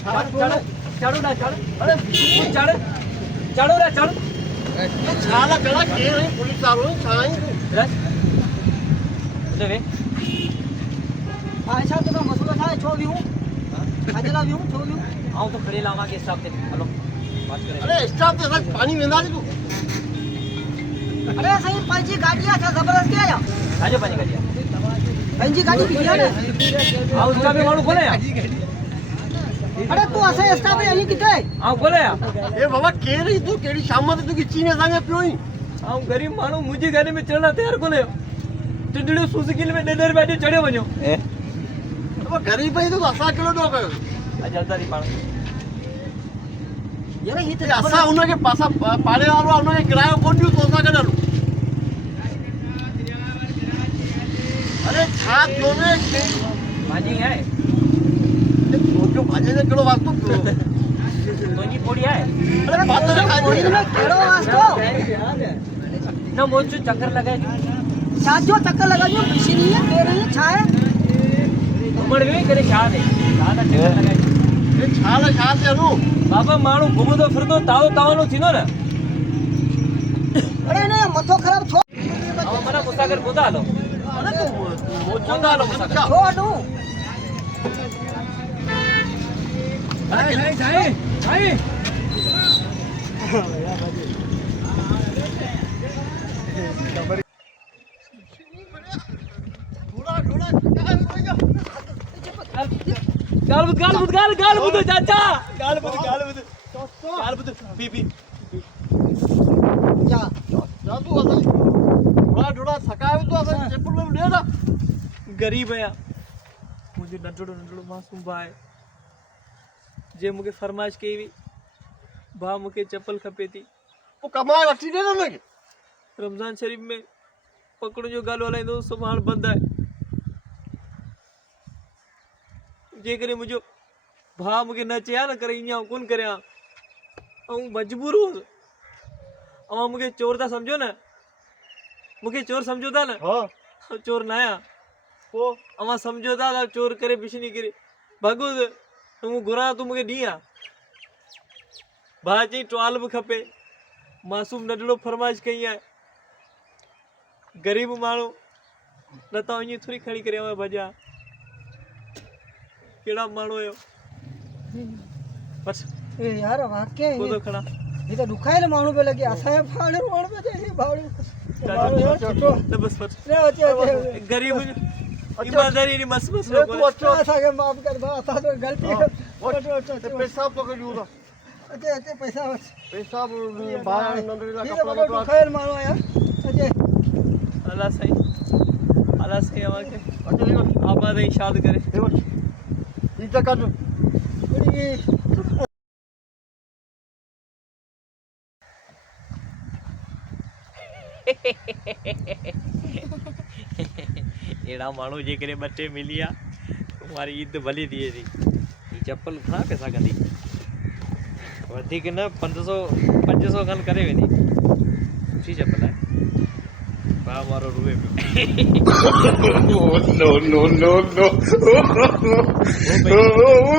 चढ़ो ना चढ़ अरे चढ़ चढ़ो ना चढ़ छाला कड़ा के नहीं पुलिस वालों छाई रस ले अच्छा तो मैं मसला था छो भी हूं अजला भी हूं छो भी हूं आओ तो खड़े लावा के हिसाब से हेलो बात करें अरे स्टाफ ते सब पानी वेंदा तू अरे सही पंजी गाड़ी आ जबरदस्ती आया आजो पानी कर दिया पंजी गाड़ी भी ना आओ उसका भी मालूम खोले अरे तू असे स्टाफ यही किथे आओ खोले ए बाबा के रही तू केड़ी शाम में तू की चीने संगे पियोई आओ गरीब मानो मुझे गाड़ी में चढ़ना तैयार कोले टिंडड़ियो सुसुकी में डेडर बैठे चढ़े वणो अब गरीब है तो असा किलो दो कयो आ जल्दी नहीं पाण यार ही तो असा उन के पासा पाड़े वालो उन के किरायो कोन दियो तो असा कडालो अरे छा क्यों ने भाजी है जो भाजे ने किलो वास्तु तोनी पोड़ी है अरे बात तो कोई में केड़ो वास्तो ना मोचू चक्कर लगाए साजो चक्कर लगायो मशीन है दे रही है छाए उमड़ गई करे शाद है शाद चक्कर लगाए ये छाला छाल से नु बाबा माणू घुमदो फिरदो ताव तावनो थीनो ने अरे ने मथो खराब छो अब मना मुसाकर बुदा लो अरे तो मोचो बुदा लो मुसाकर छो नु भाई भाई भाई थोड़ा थोड़ा गाल बुद चाचा गाल बुद पी जा तू असा थोड़ा थोड़ा थकावे तो असा चप्पल ले ना गरीब है मुझे नंढड़ो मासूम भाई जे मुके फरमाइश कई हुई भा मुके चप्पल खपे थी वो कमाए वठी दे ना लगे रमजान शरीफ में पकड़ो जो गाल हलाईंदो सुभाण बंद है जे करे मुझो भा मुके न चया न करे इया कोन करे ऐं मजबूर हो अवा मुके चोर था समझो ना मुके चोर समझो था ना हां चोर ना आया वो अवा समझो था चोर करे बिशनी करे भागो तू घुरा तू मुके दिया भाजी टवाल भी खपे मासूम नंढड़ो फरमाइश कई है गरीब माण्हू न त ईअं थोरी खणी करे आवां भॼा कहिड़ा माण्हू आहियो बस ए यार वाकई ॿुधो खणा ये तो दुखाइल माण्हू पे लगे असा फाड़ रोड पे ते भाड़े न बस बस रे अचे गरीब ईमानदारी री मस्त मस्त तू अचो असा के माफ कर बा असा तो गलती ते पैसा पकड़ियो था अचे पैसा पैसा बाहर नंदरी का ये कपड़ा तो दुखाइल माण्हू आया अचे अल्लाह सही अवां खे अचो आबाद ऐं शाद करे ई त कट अहिड़ा माण्हू जे करे ॿ टे मिली आहे तुम्हारी ईद भली थिए थी हीअ चप्पल घणा पैसा कंदी वधीक न 500 खनि करे वेंदी सुठी चप्पल आहे भाउ वारो रुए पियो no.